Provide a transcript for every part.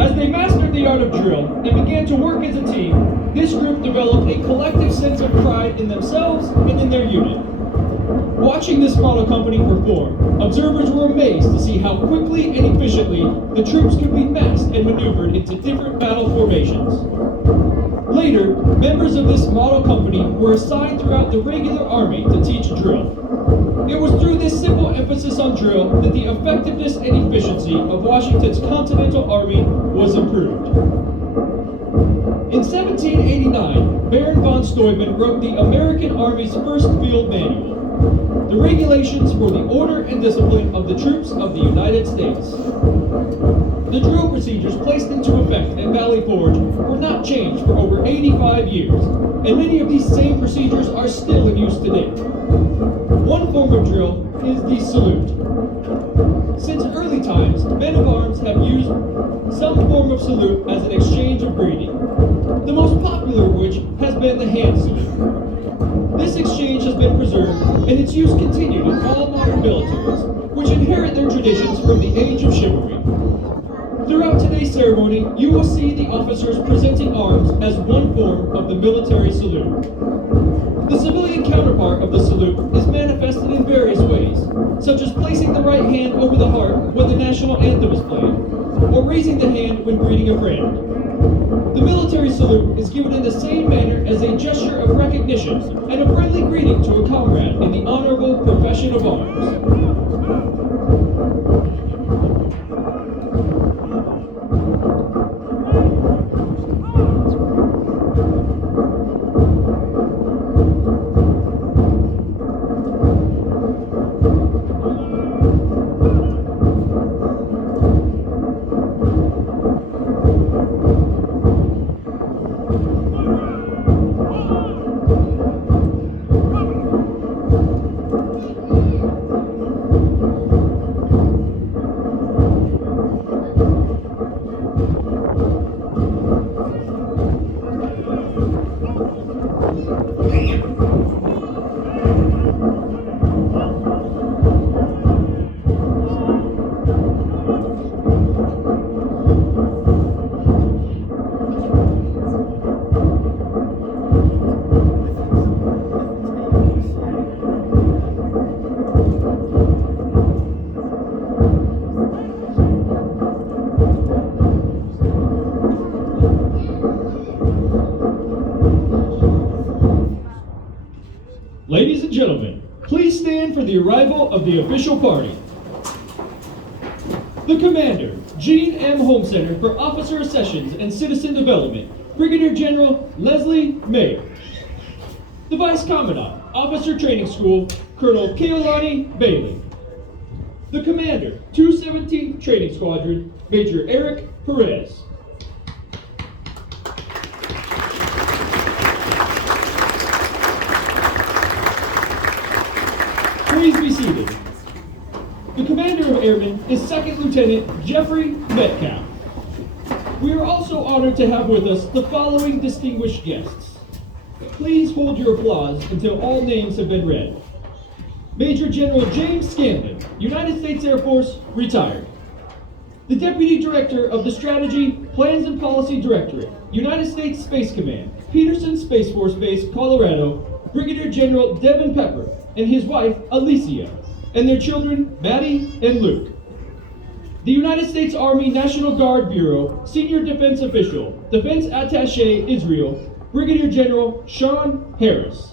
As they mastered the art of drill and began to work as a team, this group developed a collective sense of pride in themselves and in their unit. Watching this model company perform, observers were amazed to see how quickly and efficiently the troops could be massed and maneuvered into different battle formations. Later, members of this model company were assigned throughout the regular army to teach drill. It was through this simple emphasis on drill that the effectiveness and efficiency of Washington's Continental Army was improved. In 1789, Baron von Steuben wrote the American Army's first field manual, the regulations for the order and discipline of the troops of the United States. The drill procedures placed into effect at Valley Forge were not changed for over 85 years, and many of these same procedures are still in use today. One form of drill is the salute. Since early times, men of arms have used some form of salute as an exchange of greeting, the most popular of which has been the hand salute. This exchange has been preserved, and its use continued in all modern militaries, which inherit their traditions from the age of chivalry. Throughout today's ceremony, you will see the officers presenting arms as one form of the military salute. The civilian counterpart of the salute is manifested in various ways, such as placing the right hand over the heart when the national anthem is played, or raising the hand when greeting a friend. The military salute is given in the same manner as a gesture of recognition and a friendly greeting to a comrade in the honorable profession of arms. Ladies and gentlemen, please stand for the arrival of the official party. The Commander, Gene M. Home Center for Officer Accessions and Citizen Development, Brigadier General Leslie Mayer. The Vice Commandant, Officer Training School, Colonel Keolani Bailey. The Commander, 217th Training Squadron, Major Eric Perez. Please be seated. The Commander of Airmen is Second Lieutenant Jeffrey Metcalf. We are also honored to have with us the following distinguished guests. Please hold your applause until all names have been read. Major General James Scandon, United States Air Force, retired. The Deputy Director of the Strategy, Plans and Policy Directorate, United States Space Command, Peterson Space Force Base, Colorado, Brigadier General Devin Pepper, and his wife, Alicia, and their children, Maddie and Luke. The United States Army National Guard Bureau, Senior Defense Official, Defense Attaché Israel, Brigadier General Sean Harris.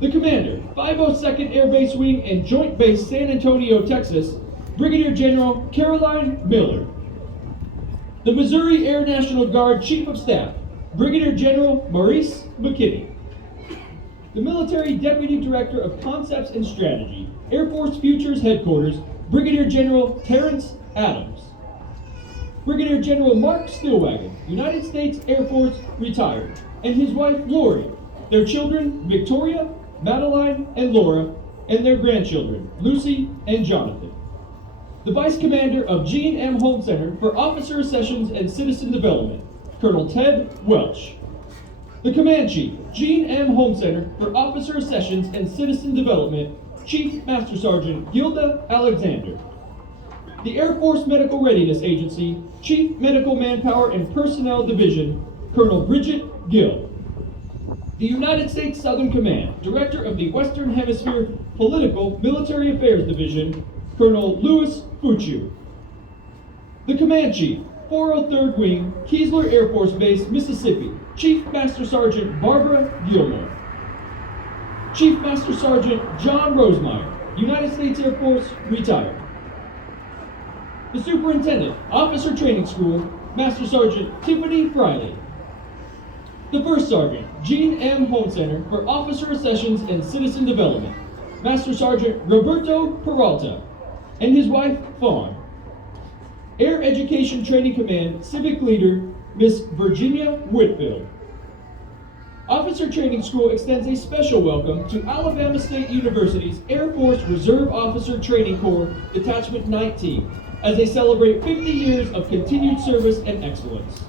The Commander, 502nd Air Base Wing and Joint Base San Antonio, Texas, Brigadier General Caroline Miller. The Missouri Air National Guard Chief of Staff, Brigadier General Maurice McKinney. The Military Deputy Director of Concepts and Strategy, Air Force Futures Headquarters, Brigadier General Terrence Adams. Brigadier General Mark Stillwagon, United States Air Force, retired, and his wife Lori, their children Victoria, Madeline, and Laura, and their grandchildren Lucy and Jonathan. The Vice Commander of Gene M. Home Center for Officer Accessions and Citizen Development, Colonel Ted Welch. The Command Chief, Gene M. Home Center for Officer Accessions and Citizen Development, Chief Master Sergeant Gilda Alexander. The Air Force Medical Readiness Agency, Chief Medical Manpower and Personnel Division, Colonel Bridget Gill. The United States Southern Command, Director of the Western Hemisphere Political Military Affairs Division, Colonel Louis Fuchu. The Command Chief, 403rd Wing, Keesler Air Force Base, Mississippi, Chief Master Sergeant Barbara Gilmore. Chief Master Sergeant John Rosemeyer, United States Air Force, retired. The Superintendent, Officer Training School, Master Sergeant Tiffany Friley. The First Sergeant, Gene M. Home Center for Officer Accessions and Citizen Development, Master Sergeant Roberto Peralta, and his wife, Fawn. Air Education Training Command Civic Leader, Miss Virginia Whitfield. Officer Training School extends a special welcome to Alabama State University's Air Force Reserve Officer Training Corps, Detachment 19, as they celebrate 50 years of continued service and excellence.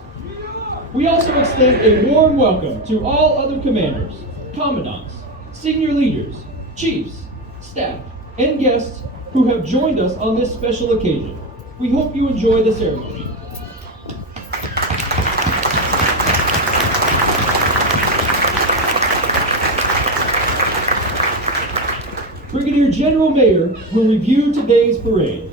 We also extend a warm welcome to all other commanders, commandants, senior leaders, chiefs, staff, and guests who have joined us on this special occasion. We hope you enjoy the ceremony. Brigadier General Mayer will review today's parade.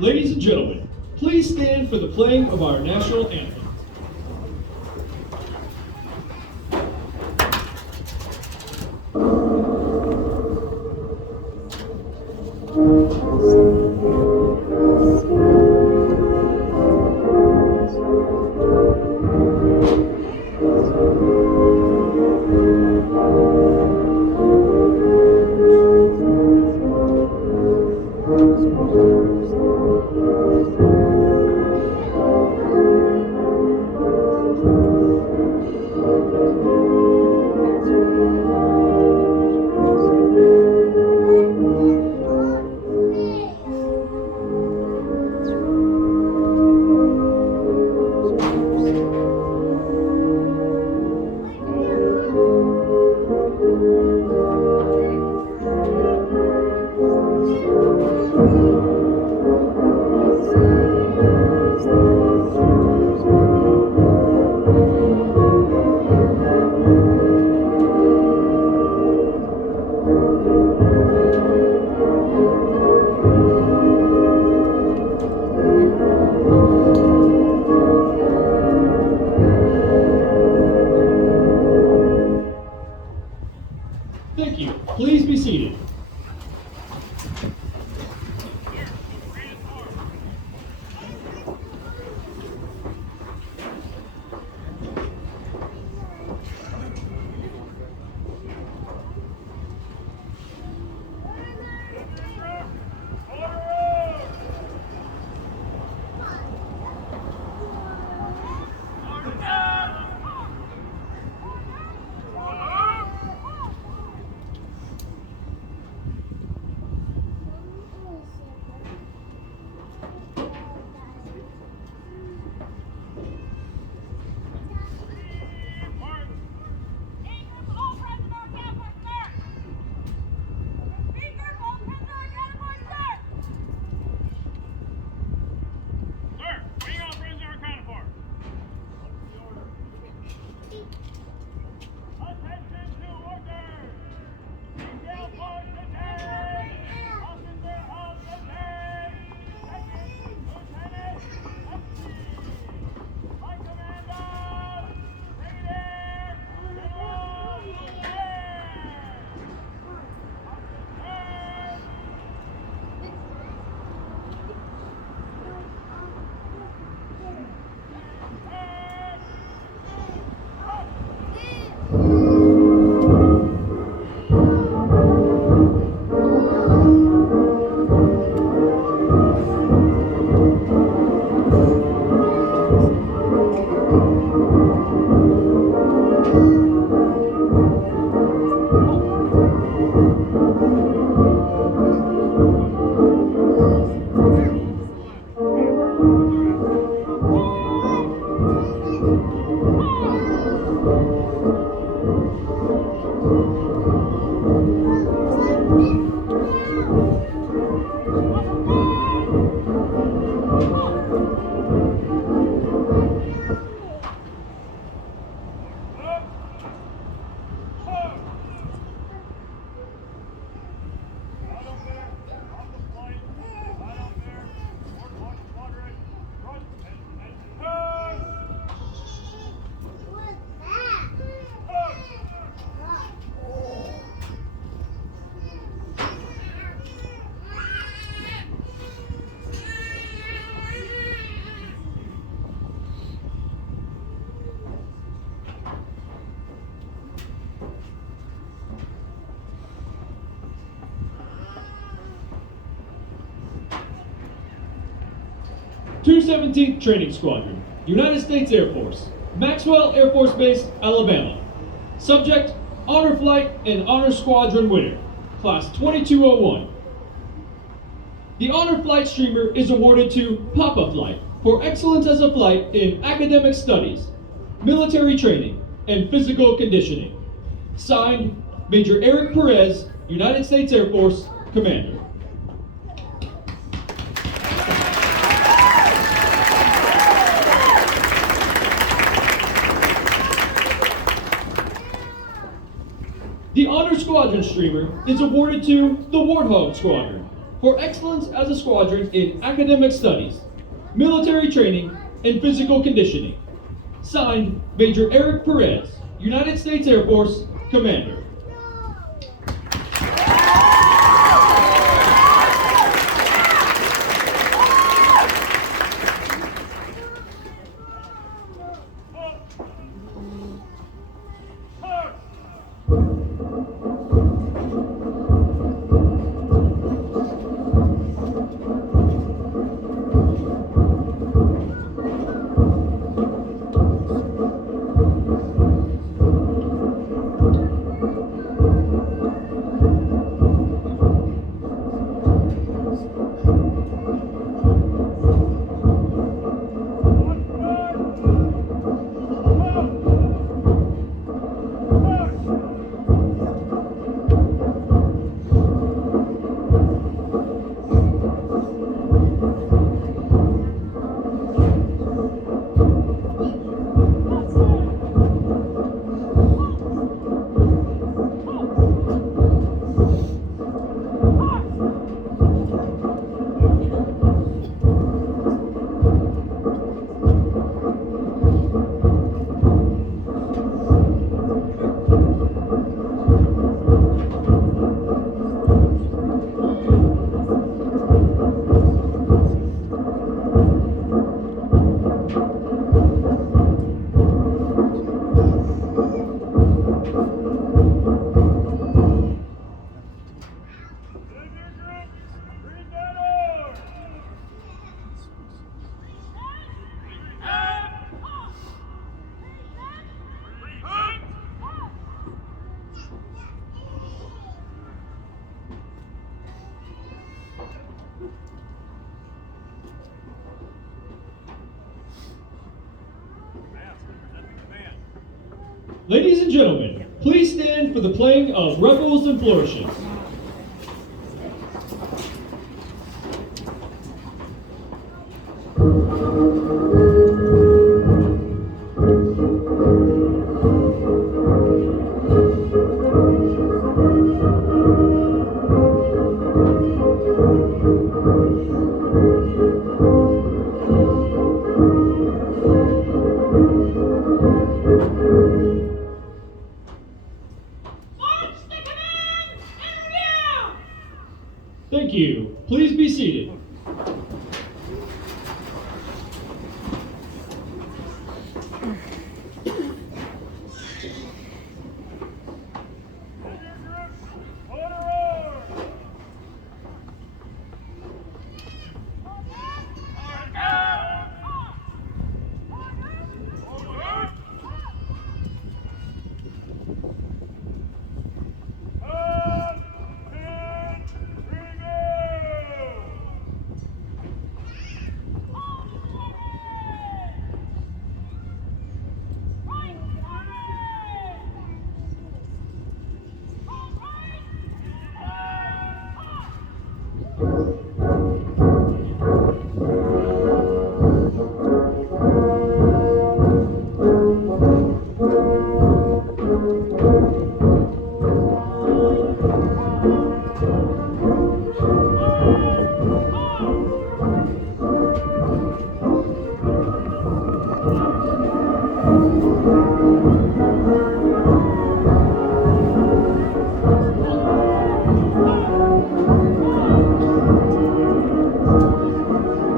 Ladies and gentlemen, please stand for the playing of our national anthem. be seated. (217th Training Squadron, United States Air Force, Maxwell Air Force Base, Alabama. Subject, Honor Flight and Honor Squadron winner, Class 2201. The Honor Flight Streamer is awarded to Papa Flight for excellence as a flight in academic studies, military training, and physical conditioning. Signed, Major Eric Perez, United States Air Force, Commander. The Honor Squadron Streamer is awarded to the Warthog Squadron for excellence as a squadron in academic studies, military training, and physical conditioning. Signed, Major Eric Perez, United States Air Force, Commander. Ladies and gentlemen, please stand for the playing of Rebels and Flourishes. Thank you. Please be seated.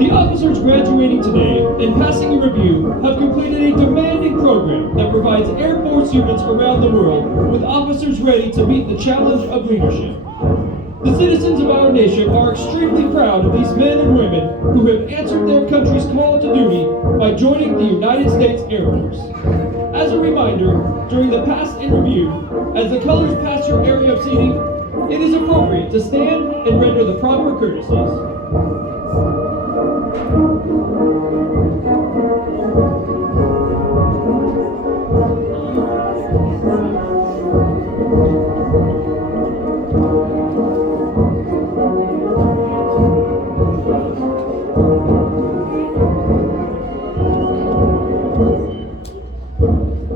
The officers graduating today and passing a review have completed a demanding program that provides Air Force units around the world with officers ready to meet the challenge of leadership. The citizens of our nation are extremely proud of these men and women who have answered their country's call to duty by joining the United States Air Force. As a reminder, during the pass in review, as the colors pass your area of seating, it is appropriate to stand and render the proper courtesies.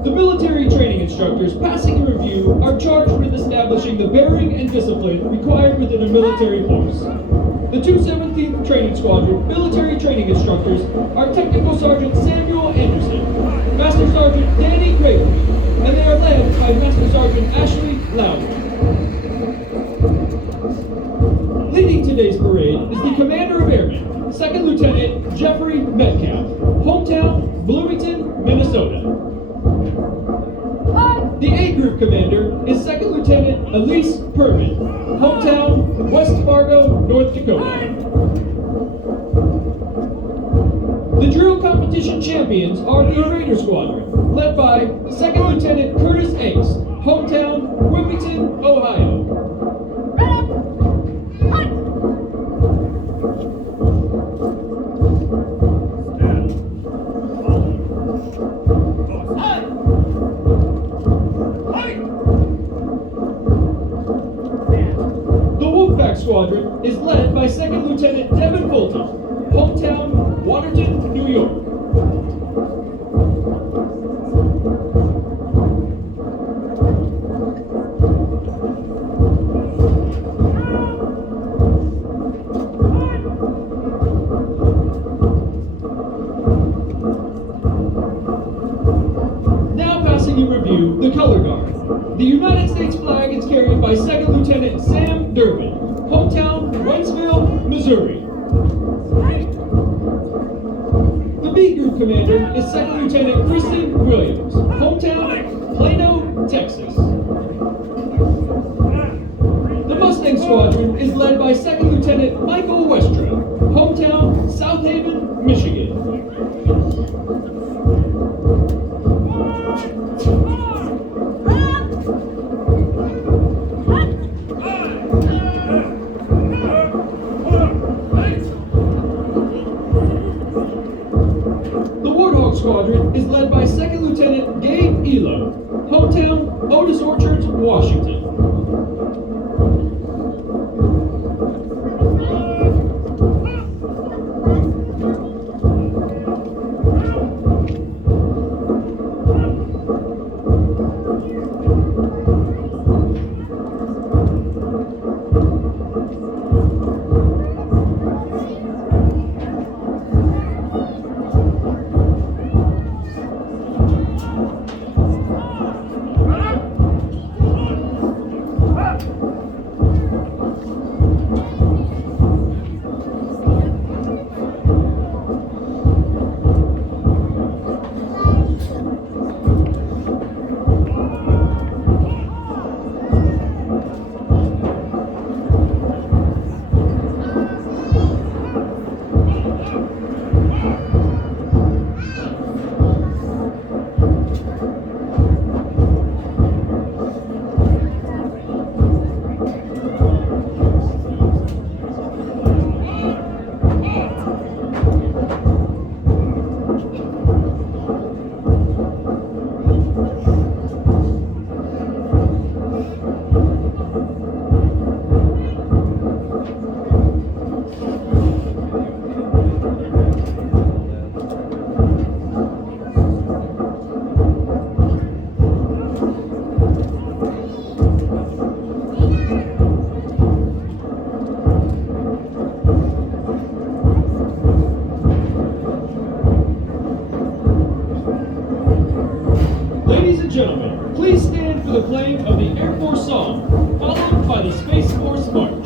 The military training instructors passing a review are charged with establishing the bearing and discipline required within a military force. The 217th Training Squadron military training instructors are Technical Sergeant Samuel Anderson, Master Sergeant Danny Gregory, and they are led by Master Sergeant Ashley Loudon. Leading today's parade is the Commander of Airmen, Second Lieutenant Jeffrey Metcalf, hometown Bloomington, Minnesota. The A Group Commander is Second Lieutenant Elise Perman, hometown West Fargo, North Dakota. The drill competition champions are the Raider Squadron, led by Second Lieutenant Curtis Ace, hometown Wilmington, Ohio. Squadron is led by Second Lieutenant Devin Fulton, hometown Waterton, New York. Now passing in review the color guard. The United States flag is carried by Second Lieutenant Sam Durbin, hometown Wrightsville, Missouri. The B Group Commander is Second Lieutenant Kristen Williams, hometown Plano, Texas. The Mustang Squadron is led by Second Lieutenant Michael Westra, hometown South Haven, Michigan. Squadron is led by Second Lieutenant Gabe Elo, hometown, Otis Orchards, Washington. Ladies and gentlemen, please stand for the playing of the Air Force Song, followed by the Space Force March.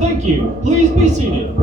Thank you. Please be seated.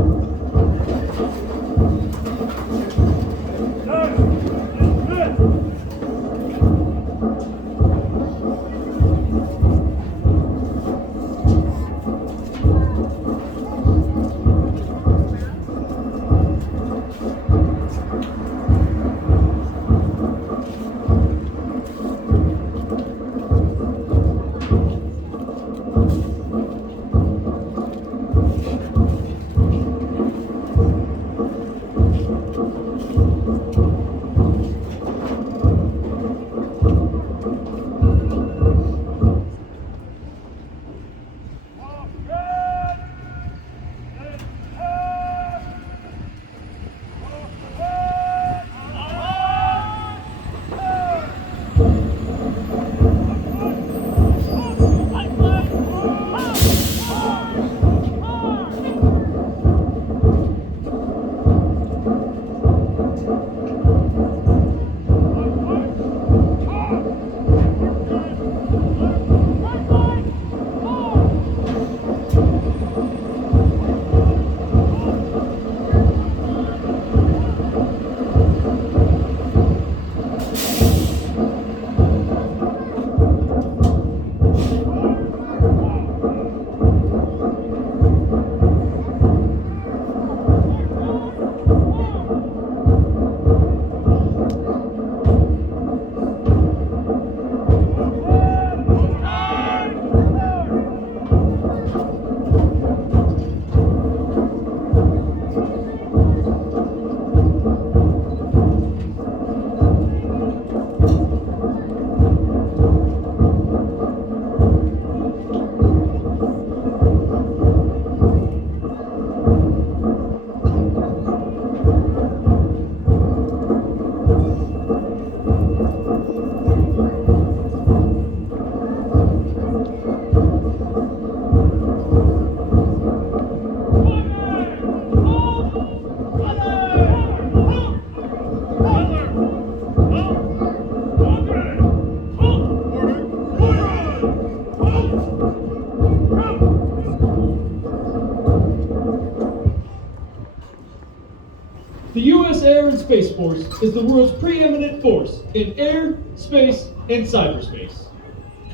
Space Force is the world's preeminent force in air, space, and cyberspace.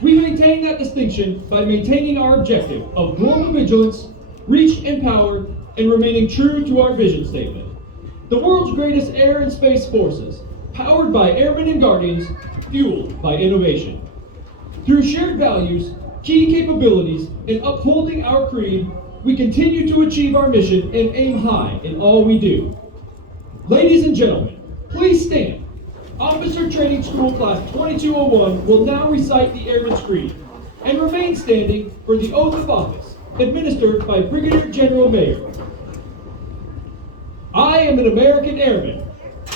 We maintain that distinction by maintaining our objective of global vigilance, reach and power, and remaining true to our vision statement. The world's greatest air and space forces, powered by airmen and guardians, fueled by innovation. Through shared values, key capabilities, and upholding our creed, we continue to achieve our mission and aim high in all we do. Ladies and gentlemen, please stand. Officer Training School Class 2201 will now recite the Airman's Creed and remain standing for the oath of office, administered by Brigadier General Mayer. I am an American airman.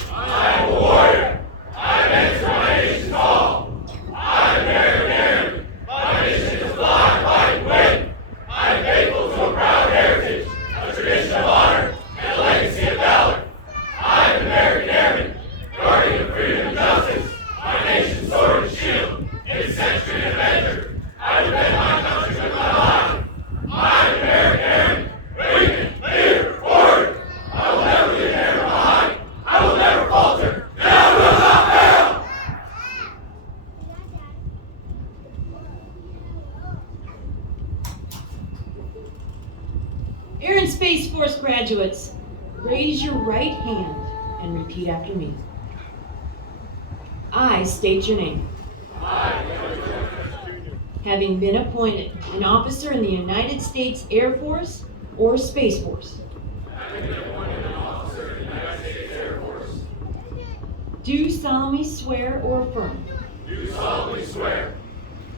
I am a warrior. I am answered my nation's call. I am an American airman. My mission is fly, fight, win. I am faithful to a proud heritage, a tradition of honor, and a legacy of valor. I am an American airman, guardian of freedom and justice, my nation's sword and shield, its century and avenger. I defend my country with my life. I am an American airman, wingman, leader, forward. I will never leave an airman behind. I will never falter, and I will not fail. Air and Space Force graduates, raise your right hand and repeat after me. I state your name. Having been appointed an officer in the United States Air Force or Space Force. Do solemnly swear or affirm. Do solemnly swear.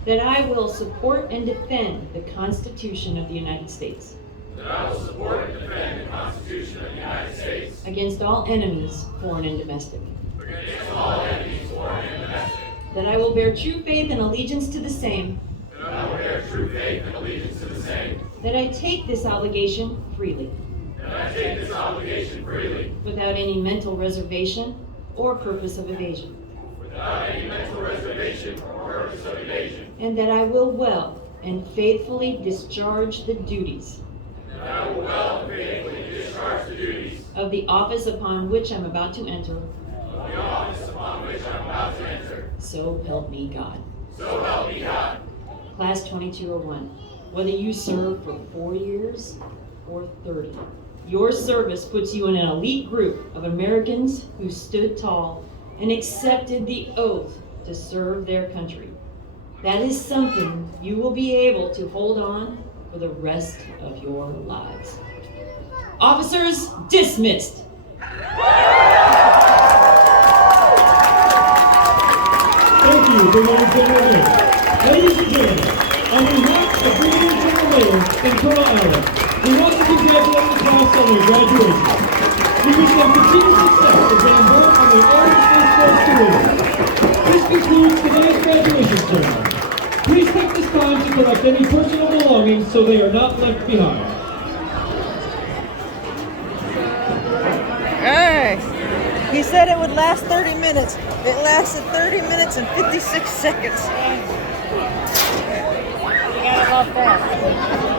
That I will support and defend the Constitution of the United States. That I will support and defend the Constitution of the United States. Against all enemies, foreign and domestic. Against all enemies, foreign and domestic. That I will bear true faith and allegiance to the same. That I will bear true faith and allegiance to the same. That I take this obligation freely. That I take this obligation freely. Without any mental reservation or purpose of evasion. Without any mental reservation or purpose of evasion. And that I will well and faithfully discharge the duties. That I will well and faithfully discharge the duties. Of the office upon which I'm about to enter. Of the office upon which I'm about to enter. So help me God. So help me God. Class 2201. Whether you serve for 4 years or 30, your service puts you in an elite group of Americans who stood tall and accepted the oath to serve their country. That is something you will be able to hold on for the rest of your lives. Officers dismissed. Thank you, Brigadier General Mayer. Ladies and gentlemen, on behalf of Brigadier General Mayer and Colonel Allen, we want to congratulate the class on their graduation. We wish them continued success as they embark on their Air and Space Force career. This concludes today's graduation ceremony. Please take this time to collect any personal belongings so they are not left behind. Hey, he said it would last 30 minutes. It lasted 30 minutes and 56 seconds. You gotta love that.